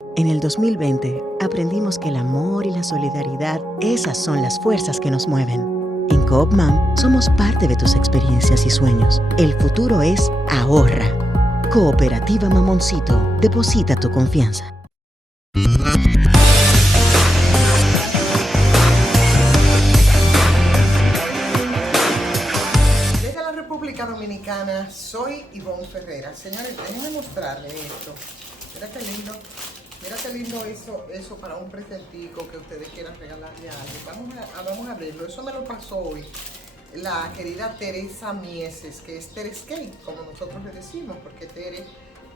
En el 2020, aprendimos que el amor y la solidaridad, esas son las fuerzas que nos mueven. En Coopmam, somos parte de tus experiencias y sueños. El futuro es ahorra. Cooperativa Mamoncito, deposita tu confianza. Desde la República Dominicana, soy Ivonne Ferreira. Señores, déjenme mostrarles esto. Mira qué lindo eso para un presentico que ustedes quieran regalarle a alguien. Vamos a verlo. Eso me lo pasó hoy la querida Teresa Mieses, que es Teres Cake, como nosotros le decimos, porque Tere,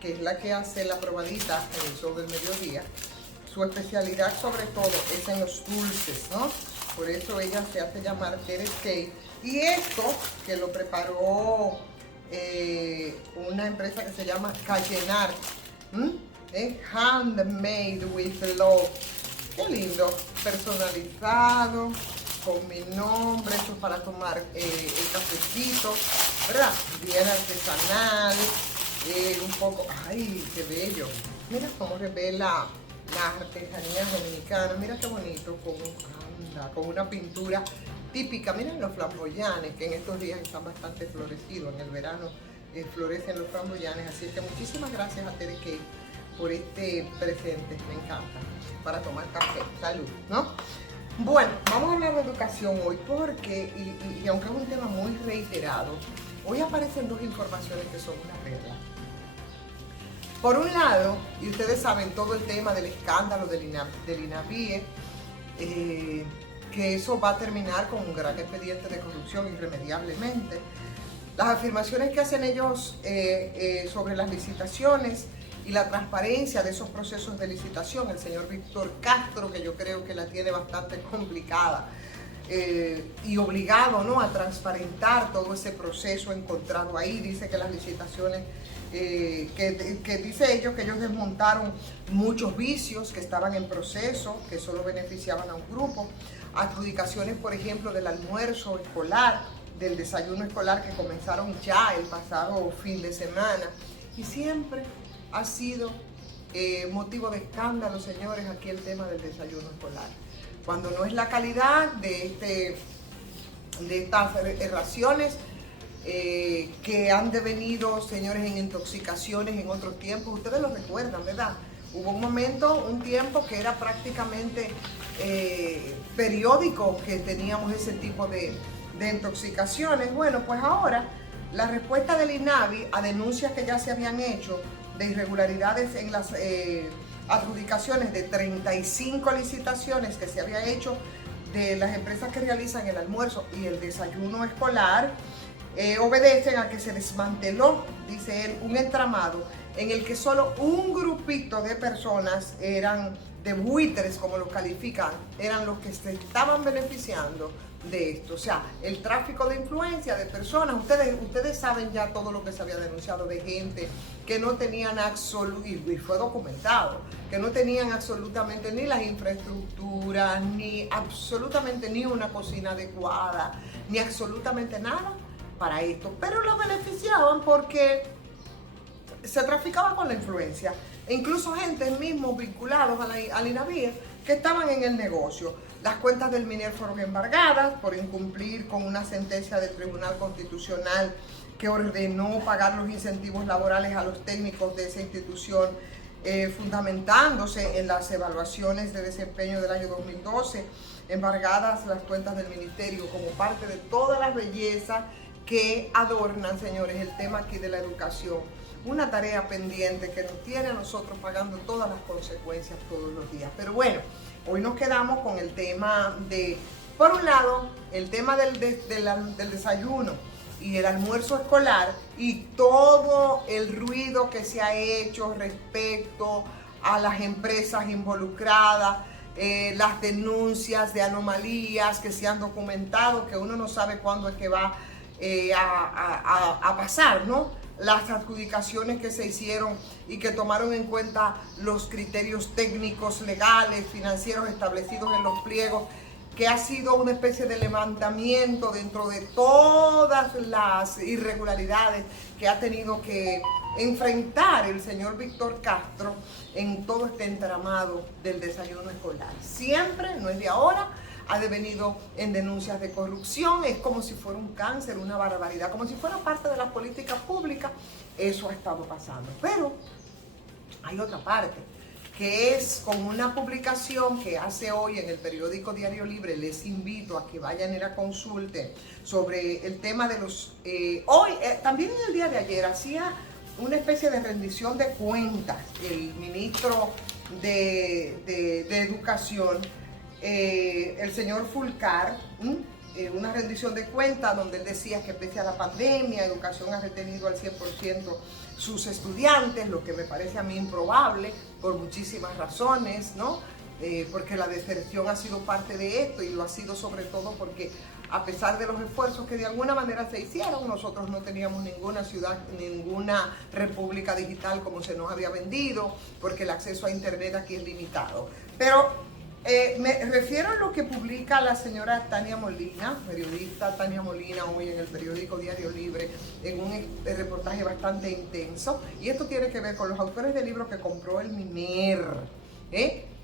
que es la que hace la probadita en el show del mediodía, su especialidad sobre todo es en los dulces, ¿no? Por eso ella se hace llamar Teres Cake. Y esto, que lo preparó una empresa que se llama Cayenart, handmade with love. Qué lindo, personalizado, con mi nombre, esto es para tomar el cafecito, ¿verdad? Bien artesanal, un poco, ay, qué bello. Mira cómo revela la artesanía dominicana, mira qué bonito, con una pintura típica. Miren los flamboyanes, que en estos días están bastante florecidos, en el verano florecen los flamboyanes, así que muchísimas gracias a Tere Cake por este presente, me encanta, para tomar café, salud, ¿no? Bueno, vamos a hablar de educación hoy porque, y aunque es un tema muy reiterado, hoy aparecen dos informaciones que son una perla. Por un lado, y ustedes saben todo el tema del escándalo del INAVIE, que eso va a terminar con un gran expediente de corrupción irremediablemente. Las afirmaciones que hacen ellos sobre las licitaciones y la transparencia de esos procesos de licitación, el señor Víctor Castro, que yo creo que la tiene bastante complicada y obligado, ¿no?, a transparentar todo ese proceso encontrado ahí. Dice que las licitaciones, que dice ellos que ellos desmontaron muchos vicios que estaban en proceso, que solo beneficiaban a un grupo. Adjudicaciones, por ejemplo, del almuerzo escolar, del desayuno escolar, que comenzaron ya el pasado fin de semana, y siempre ha sido motivo de escándalo, señores, aquí el tema del desayuno escolar. Cuando no es la calidad de estas raciones que han devenido, señores, en intoxicaciones en otros tiempos. Ustedes lo recuerdan, ¿verdad? Hubo un tiempo que era prácticamente periódico que teníamos ese tipo de intoxicaciones. Bueno, pues ahora la respuesta del INAVI a denuncias que ya se habían hecho de irregularidades en las adjudicaciones de 35 licitaciones que se había hecho de las empresas que realizan el almuerzo y el desayuno escolar, obedecen a que se desmanteló, dice él, un entramado en el que solo un grupito de personas eran de buitres, como los califican, eran los que se estaban beneficiando de esto. O sea, el tráfico de influencia de personas. Ustedes saben ya todo lo que se había denunciado de gente que no tenían y fue documentado, que no tenían absolutamente ni las infraestructuras, ni absolutamente ni una cocina adecuada, ni absolutamente nada para esto, pero lo beneficiaban porque se traficaba con la influencia, e incluso gente mismos vinculados al INAVIE que estaban en el negocio. Las cuentas del MINER fueron embargadas por incumplir con una sentencia del Tribunal Constitucional que ordenó pagar los incentivos laborales a los técnicos de esa institución, fundamentándose en las evaluaciones de desempeño del año 2012, embargadas las cuentas del ministerio como parte de todas las bellezas que adornan, señores, el tema aquí de la educación. Una tarea pendiente que nos tiene a nosotros pagando todas las consecuencias todos los días. Pero bueno, hoy nos quedamos con el tema de, por un lado, el tema del desayuno y el almuerzo escolar y todo el ruido que se ha hecho respecto a las empresas involucradas, las denuncias de anomalías que se han documentado, que uno no sabe cuándo es que va a pasar, ¿no? Las adjudicaciones que se hicieron y que tomaron en cuenta los criterios técnicos, legales, financieros establecidos en los pliegos, que ha sido una especie de levantamiento dentro de todas las irregularidades que ha tenido que enfrentar el señor Víctor Castro en todo este entramado del desayuno escolar. Siempre, no es de ahora, ha devenido en denuncias de corrupción, es como si fuera un cáncer, una barbaridad, como si fuera parte de las políticas públicas. Eso ha estado pasando. Pero hay otra parte, que es con una publicación que hace hoy en el periódico Diario Libre. Les invito a que vayan y la consulten sobre el tema de los... también en el día de ayer hacía una especie de rendición de cuentas el ministro de Educación, el señor Fulcar, una rendición de cuentas donde él decía que pese a la pandemia, Educación ha retenido al 100% sus estudiantes, lo que me parece a mí improbable por muchísimas razones, ¿no? Porque la deserción ha sido parte de esto, y lo ha sido sobre todo porque a pesar de los esfuerzos que de alguna manera se hicieron, nosotros no teníamos ninguna ciudad, ninguna república digital como se nos había vendido, porque el acceso a internet aquí es limitado. Pero me refiero a lo que publica la señora Tania Molina, periodista Tania Molina, hoy en el periódico Diario Libre, en un reportaje bastante intenso. Y esto tiene que ver con los autores del libro que compró el MINER.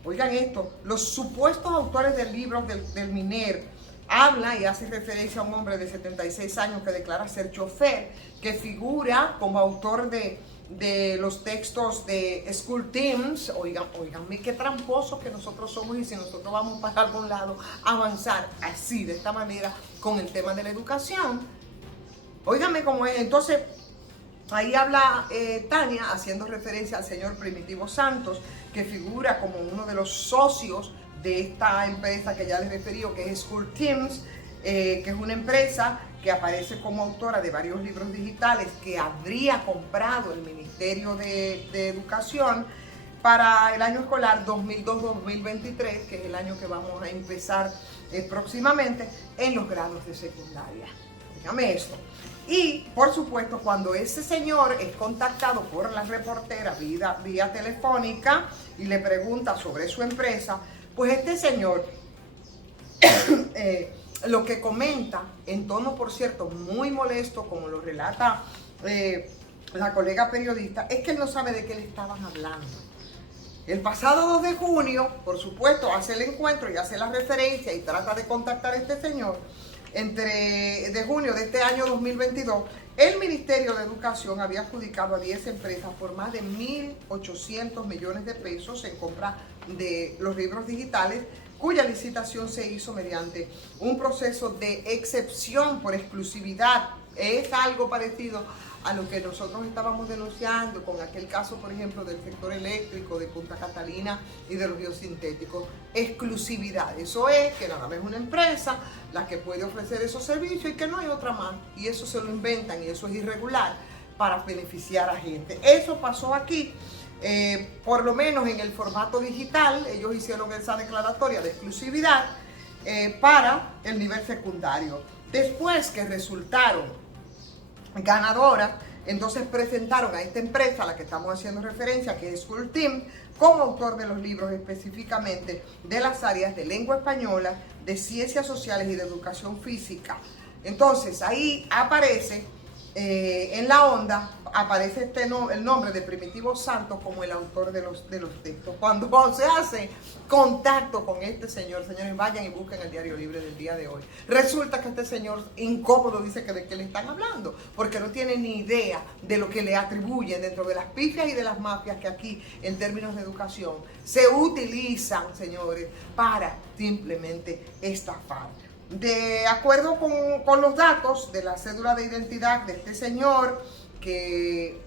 Oigan esto, los supuestos autores del libro del MINER habla y hace referencia a un hombre de 76 años que declara ser chofer, que figura como autor de los textos de School Teams. Oiganme qué tramposos que nosotros somos, y si nosotros vamos para algún lado a avanzar así, de esta manera, con el tema de la educación. Óiganme cómo es. Entonces, ahí habla Tania haciendo referencia al señor Primitivo Santos, que figura como uno de los socios de esta empresa que ya les referí, que es School Teams, que es una empresa que aparece como autora de varios libros digitales que habría comprado el Ministerio de Educación para el año escolar 2002-2023, que es el año que vamos a empezar próximamente en los grados de secundaria. Dígame esto. Y, por supuesto, cuando ese señor es contactado por la reportera vía telefónica y le pregunta sobre su empresa, pues este señor lo que comenta, en tono, por cierto, muy molesto, como lo relata la colega periodista, es que él no sabe de qué le estaban hablando. El pasado 2 de junio, por supuesto, hace el encuentro y hace la referencia y trata de contactar a este señor. De junio de este año 2022, el Ministerio de Educación había adjudicado a 10 empresas por más de 1.800 millones de pesos en compra de los libros digitales, cuya licitación se hizo mediante un proceso de excepción por exclusividad. Es algo parecido a lo que nosotros estábamos denunciando con aquel caso, por ejemplo, del sector eléctrico de Punta Catalina y de los biosintéticos. Exclusividad. Eso es que nada más es una empresa la que puede ofrecer esos servicios y que no hay otra más. Y eso se lo inventan y eso es irregular para beneficiar a gente. Eso pasó aquí. Por lo menos en el formato digital, ellos hicieron esa declaratoria de exclusividad para el nivel secundario. Después que resultaron ganadoras, entonces presentaron a esta empresa a la que estamos haciendo referencia, que es School Team, como autor de los libros específicamente de las áreas de lengua española, de ciencias sociales y de educación física. Entonces ahí aparece en la onda, aparece el nombre de Primitivo Santos como el autor de los textos. Cuando se hace contacto con este señor, señores, vayan y busquen el Diario Libre del día de hoy. Resulta que este señor incómodo dice que de qué le están hablando, porque no tiene ni idea de lo que le atribuyen dentro de las pifias y de las mafias que aquí, en términos de educación, se utilizan, señores, para simplemente estafar. De acuerdo con los datos de la cédula de identidad de este señor, que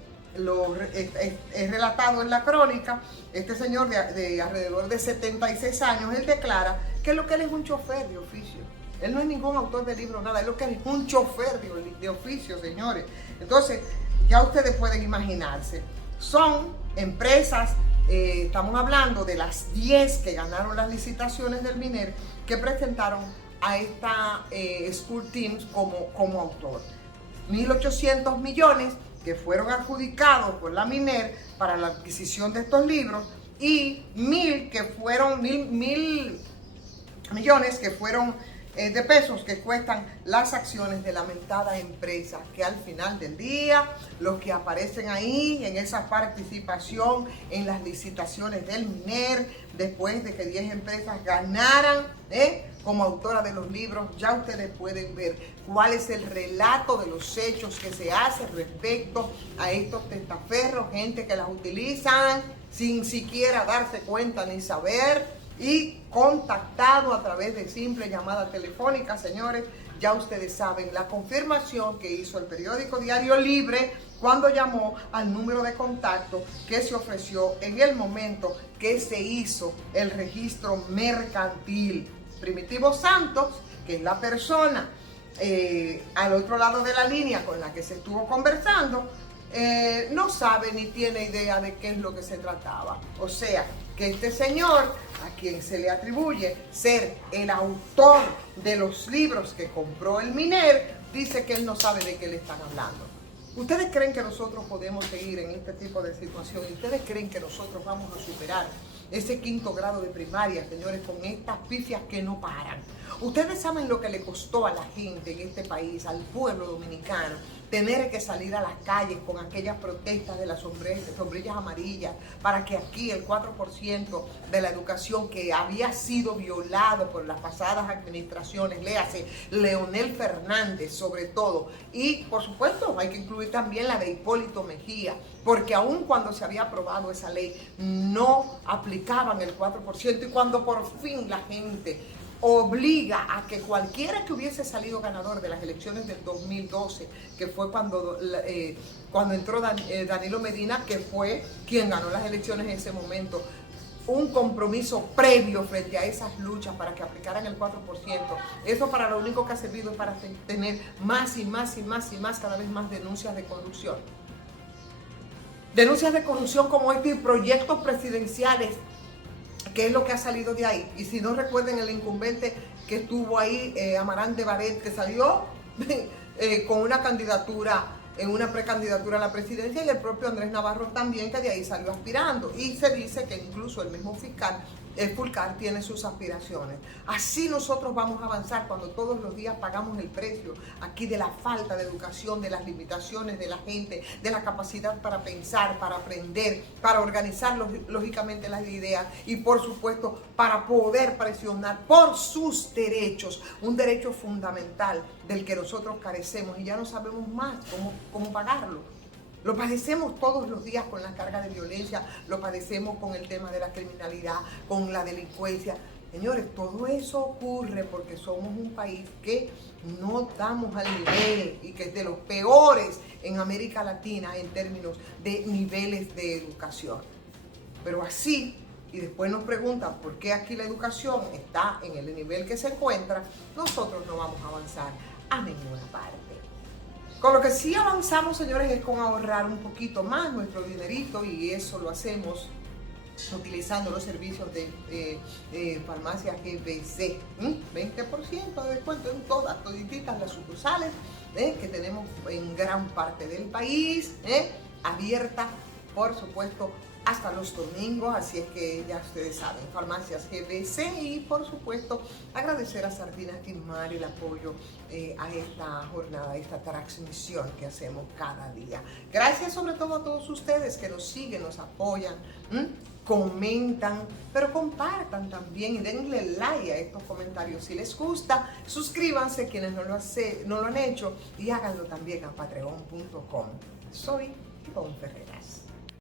es relatado en la crónica, este señor de alrededor de 76 años, él declara que lo que él es un chofer de oficio. Él no es ningún autor de libro, nada, él lo que es un chofer de oficio, señores. Entonces, ya ustedes pueden imaginarse, son empresas, estamos hablando de las 10 que ganaron las licitaciones del MINER, que presentaron a esta School Teams como autor. 1.800 millones que fueron adjudicados por la MINER para la adquisición de estos libros, y 1.000 millones que fueron de pesos que cuestan las acciones de la mentada empresa, que al final del día los que aparecen ahí en esa participación en las licitaciones del MINER, después de que 10 empresas ganaran como autora de los libros, ya ustedes pueden ver cuál es el relato de los hechos que se hace respecto a estos testaferros, gente que las utilizan sin siquiera darse cuenta ni saber, y contactado a través de simple llamada telefónica. Señores, ya ustedes saben la confirmación que hizo el periódico Diario Libre cuando llamó al número de contacto que se ofreció en el momento que se hizo el registro mercantil. Primitivo Santos, que es la persona al otro lado de la línea con la que se estuvo conversando, no sabe ni tiene idea de qué es lo que se trataba. O sea, que este señor, a quien se le atribuye ser el autor de los libros que compró el MINER, dice que él no sabe de qué le están hablando. ¿Ustedes creen que nosotros podemos seguir en este tipo de situación? ¿Ustedes creen que nosotros vamos a superar ese 5º grado de primaria, señores, con estas pifias que no paran? Ustedes saben lo que le costó a la gente en este país, al pueblo dominicano, tener que salir a las calles con aquellas protestas de las sombrillas amarillas, para que aquí el 4% de la educación que había sido violado por las pasadas administraciones, léase Leonel Fernández sobre todo, y por supuesto hay que incluir también la de Hipólito Mejía, porque aun cuando se había aprobado esa ley, no aplicaban el 4%, y cuando por fin la gente obliga a que cualquiera que hubiese salido ganador de las elecciones del 2012, que fue cuando entró Danilo Medina, que fue quien ganó las elecciones en ese momento, un compromiso previo frente a esas luchas para que aplicaran el 4%. Eso para lo único que ha servido es para tener más y más y más y más, cada vez más denuncias de corrupción. Denuncias de corrupción como este y proyectos presidenciales, que es lo que ha salido de ahí. Y si no recuerden el incumbente que estuvo ahí, Amarante Baret, que salió con una candidatura, en una precandidatura a la presidencia, y el propio Andrés Navarro también, que de ahí salió aspirando. Y se dice que incluso el mismo fiscal, Fulcar, tiene sus aspiraciones. Así nosotros vamos a avanzar cuando todos los días pagamos el precio aquí de la falta de educación, de las limitaciones de la gente, de la capacidad para pensar, para aprender, para organizar lógicamente las ideas y por supuesto para poder presionar por sus derechos, un derecho fundamental del que nosotros carecemos y ya no sabemos más cómo pagarlo. Lo padecemos todos los días con la carga de violencia, lo padecemos con el tema de la criminalidad, con la delincuencia. Señores, todo eso ocurre porque somos un país que no estamos al nivel y que es de los peores en América Latina en términos de niveles de educación. Pero así, y después nos preguntan por qué aquí la educación está en el nivel que se encuentra, nosotros no vamos a avanzar a ninguna parte. Con lo que sí avanzamos, señores, es con ahorrar un poquito más nuestro dinerito, y eso lo hacemos utilizando los servicios de farmacia GBC. 20% de descuento en todas, todititas las sucursales que tenemos en gran parte del país, abierta, por supuesto, hasta los domingos, así es que ya ustedes saben, farmacias GBC. Y por supuesto agradecer a Sardinas Timar el apoyo a esta jornada, a esta transmisión que hacemos cada día. Gracias sobre todo a todos ustedes que nos siguen, nos apoyan, comentan, pero compartan también y denle like a estos comentarios si les gusta. Suscríbanse quienes no lo han hecho y háganlo también a patreon.com. Soy Ivonne Ferreras.